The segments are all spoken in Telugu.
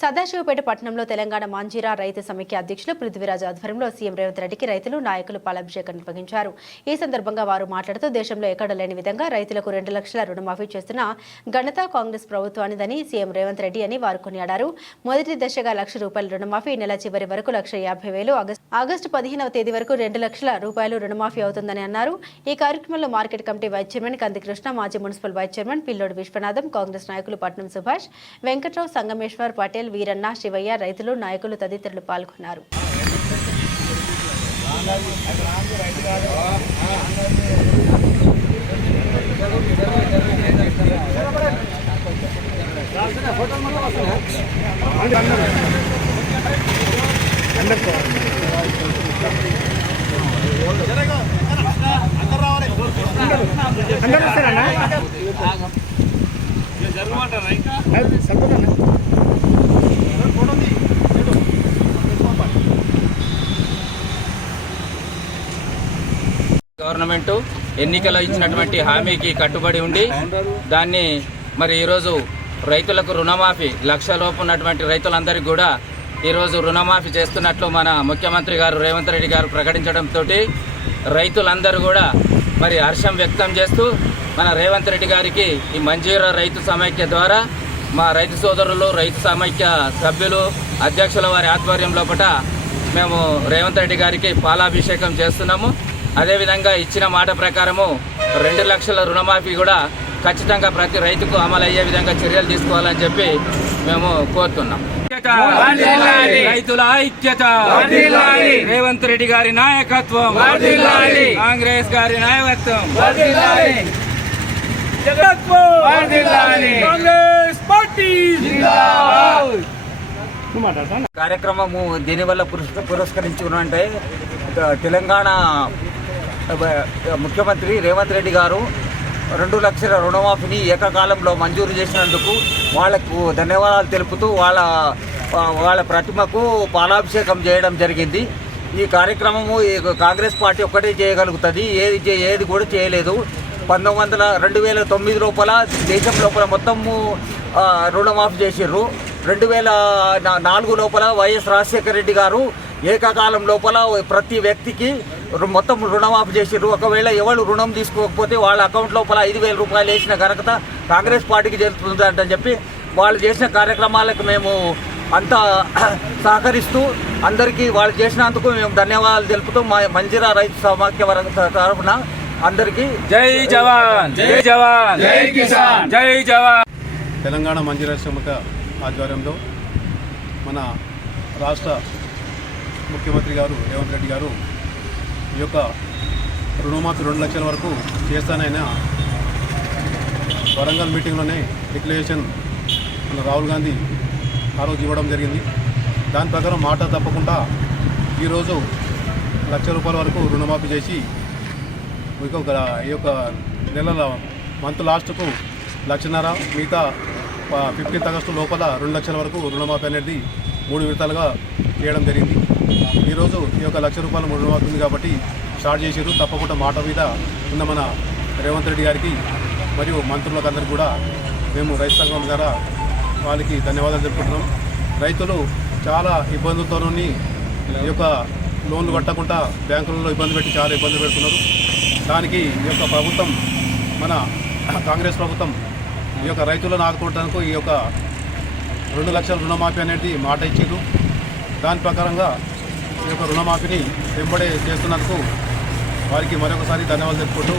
సదాశివపేట పట్టణంలో తెలంగాణ మాంజీరా రైతు సమైక్య అధ్యక్షులు పృథ్వీరాజ్ ఆధ్వర్యంలో సీఎం రేవంత్ రెడ్డికి రైతులు నాయకులు పాలాభిషేకం నిర్వహించారు. ఈ సందర్భంగా వారు మాట్లాడుతూ దేశంలో ఎక్కడ లేని విధంగా రైతులకు 2 లక్షల రుణమాఫీ చేస్తున్న ఘనత కాంగ్రెస్ ప్రభుత్వానిదని సీఎం రేవంత్ రెడ్డి అని వారు కొనియాడారు. మొదటి దశగా ₹1,00,000 రుణమాఫీ, నెల చివరి వరకు ₹1,50,000, ఆగస్టు 15వ తేదీ వరకు ₹2 లక్షల రుణమాఫీ అవుతుందని అన్నారు. ఈ కార్యక్రమంలో మార్కెట్ కమిటీ వైస్ చైర్మన్ కంది కృష్ణ, మాజీ మున్సిపల్ వైస్ చైర్మన్ పిల్లోడి విశ్వనాథం, కాంగ్రెస్ నాయకులు పట్నం సుభాష్, వెంకట్రావు, సంగమేశ్వర్, పటేల్, వీరన్న, శివయ్య, రైతులు, నాయకులు తదితరులు పాల్గొన్నారు. గవర్నమెంట్ ఎన్నికల్లో ఇచ్చినటువంటి హామీకి కట్టుబడి ఉండి దాన్ని మరి ఈరోజు రైతులకు రుణమాఫీ లక్షలోపు ఉన్నటువంటి రైతులందరికీ కూడా ఈరోజు రుణమాఫీ చేస్తున్నట్లు మన ముఖ్యమంత్రి గారు రేవంత్ రెడ్డి గారు ప్రకటించడంతో రైతులందరూ కూడా మరి హర్షం వ్యక్తం చేస్తూ మన రేవంత్ రెడ్డి గారికి ఈ మంజీరా రైతు సమైక్య ద్వారా మా రైతు సోదరులు, రైతు సమైక్య సభ్యులు, అధ్యక్షుల వారి ఆధ్వర్యం లోపల మేము రేవంత్ రెడ్డి గారికి పాలాభిషేకం చేస్తున్నాము. అదేవిధంగా ఇచ్చిన మాట ప్రకారము 2 లక్షల రుణమాఫీ కూడా ఖచ్చితంగా ప్రతి రైతుకు అమలు అయ్యే విధంగా చర్యలు తీసుకోవాలని చెప్పి మేము కోరుతున్నాం. రైతుల ఐక్యత, రేవంత్ రెడ్డి గారి నాయకత్వం, కాంగ్రెస్ గారి నాయకత్వం, కార్యక్రమము దీనివల్ల పురస్కరించుకున్నంటే తెలంగాణ ముఖ్యమంత్రి రేవంత్ రెడ్డి గారు 2 లక్షల రుణమాఫీని ఏకకాలంలో మంజూరు చేసినందుకు వాళ్లకు ధన్యవాదాలు తెలుపుతూ వాళ్ళ ప్రతిమకు పాలాభిషేకం చేయడం జరిగింది. ఈ కార్యక్రమము కాంగ్రెస్ పార్టీ ఒక్కటే చేయగలుగుతుంది, ఏది కూడా చేయలేదు. 2009 లోపల దేశం లోపల మొత్తము రుణమాఫీ చేసిర్రు. 2004 లోపల వైఎస్ రాజశేఖర రెడ్డి గారు ఏకకాలం లోపల ప్రతి వ్యక్తికి మొత్తం రుణమాఫీ చేసిర్రు. ఒకవేళ ఎవరు రుణం తీసుకోకపోతే వాళ్ళ అకౌంట్ లోపల ₹5,000 వేసిన ఘనత కాంగ్రెస్ పార్టీకి జరుగుతుందని చెప్పి వాళ్ళు చేసిన కార్యక్రమాలకు మేము అంతా సహకరిస్తూ అందరికీ వాళ్ళు చేసినందుకు మేము ధన్యవాదాలు తెలుపుతూ మా మంజీరా రైతు సమాఖ్య తరఫున అందరికీ జై జవాన్, జై జవాన్, జై కిసాన్, జై జవాన్. తెలంగాణ మంజీరా సమాఖ్య ఆధ్వర్యంలో మన రాష్ట్ర ముఖ్యమంత్రి గారు రేవంత్ రెడ్డి గారు ఈ యొక్క రుణమాఫీ 2 లక్షల వరకు చేస్తానైనా వరంగల్ మీటింగ్లోనే డిక్లరేషన్ మన రాహుల్ గాంధీ ఆ రోజు ఇవ్వడం జరిగింది. దాని ప్రకారం మాట తప్పకుండా ఈరోజు ₹1,00,000 వరకు రుణమాఫీ చేసి ఈ యొక్క నెలల మంత్ లాస్ట్కు 1,50,000, మిగతా 15th ఆగస్టు లోపల 2 లక్షల వరకు రుణమాఫీ అనేది 3 విడతలుగా చేయడం జరిగింది. ఈరోజు ఈ యొక్క ₹1,00,000 రుణమాఫీ ఉంది కాబట్టి స్టార్ట్ చేసారు. తప్పకుండా మాట మీద ఉన్న మన రేవంత్ రెడ్డి గారికి మరియు మంత్రులకు అందరికీ కూడా మేము రైతు సంఘం ద్వారా వాళ్ళకి ధన్యవాదాలు తెలుపుకుంటున్నాం. రైతులు చాలా ఇబ్బందులతోని ఈ యొక్క లోన్లు కట్టకుండా బ్యాంకులలో ఇబ్బంది పెట్టి చాలా ఇబ్బంది పెడుతున్నారు. దానికి ఈ యొక్క ప్రభుత్వం, మన కాంగ్రెస్ ప్రభుత్వం ఈ యొక్క రైతులను ఆదుకోవడానికి ఈ యొక్క 2 లక్షల రుణమాఫీ అనేది మాట ఇచ్చారు. దాని ప్రకారంగా ఈ యొక్క రుణమాఫీని వెంబడే చేస్తున్నందుకు వారికి మరొకసారి ధన్యవాదాలు తెలుపుకుంటూ,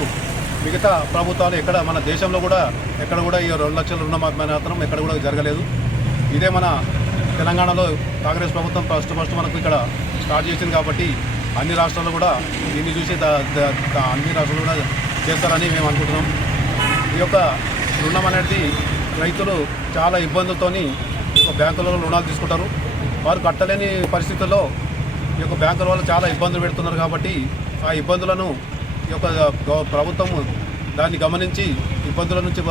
మిగతా ప్రభుత్వాలు ఎక్కడ మన దేశంలో కూడా ఎక్కడ కూడా ఈ 2 లక్షల రుణమాఫీ మాత్రం ఎక్కడ కూడా జరగలేదు. ఇదే మన తెలంగాణలో కాంగ్రెస్ ప్రభుత్వం ఫస్ట్ మనకు ఇక్కడ స్టార్ట్ చేసింది కాబట్టి అన్ని రాష్ట్రాల్లో కూడా దీన్ని చూసి అన్ని రాష్ట్రాలు కూడా చేస్తారని మేము అనుకుంటున్నాం. ఈ యొక్క రుణం అనేది రైతులు చాలా ఇబ్బందులతోని బ్యాంకులలో రుణాలు తీసుకుంటారు. వారు కట్టలేని పరిస్థితుల్లో ఈ యొక్క బ్యాంకుల వాళ్ళు చాలా ఇబ్బందులు పెడుతున్నారు. కాబట్టి ఆ ఇబ్బందులను ఈ యొక్క ప్రభుత్వం దాన్ని గమనించి ఇబ్బందుల నుంచి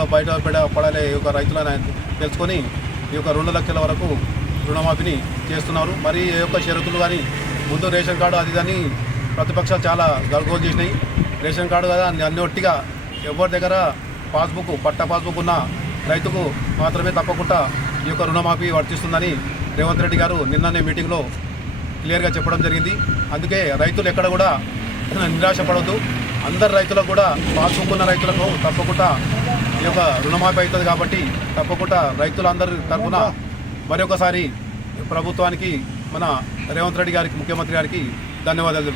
పడాలే ఈ యొక్క రైతులను తెలుసుకొని ఈ యొక్క 2 లక్షల వరకు రుణమాఫీని చేస్తున్నారు. మరి ఈ యొక్క షరతులు కానీ ముందు రేషన్ కార్డు అది కానీ ప్రతిపక్షాలు చాలా గల్గోలు చేసినాయి. రేషన్ కార్డు కదా అన్ని ఒట్టిగా ఎవరి దగ్గర పాస్బుక్ పట్టా పాస్బుక్ ఉన్న రైతుకు మాత్రమే తప్పకుండా ఈ యొక్క రుణమాఫీ వర్తిస్తుందని రేవంత్ రెడ్డి గారు నిన్ననే మీటింగ్లో క్లియర్గా చెప్పడం జరిగింది. అందుకే రైతులు ఎక్కడ కూడా నిరాశపడవద్దు. అందరు రైతులకు కూడా పాస్బుక్ ఉన్న రైతులకు తప్పకుండా ఈ యొక్క రుణమాఫీ అవుతుంది కాబట్టి తప్పకుండా రైతులందరి తరఫున మరొకసారి ప్రభుత్వానికి మన రేవంత్ రెడ్డి గారికి ముఖ్యమంత్రి గారికి ధన్యవాదాలు.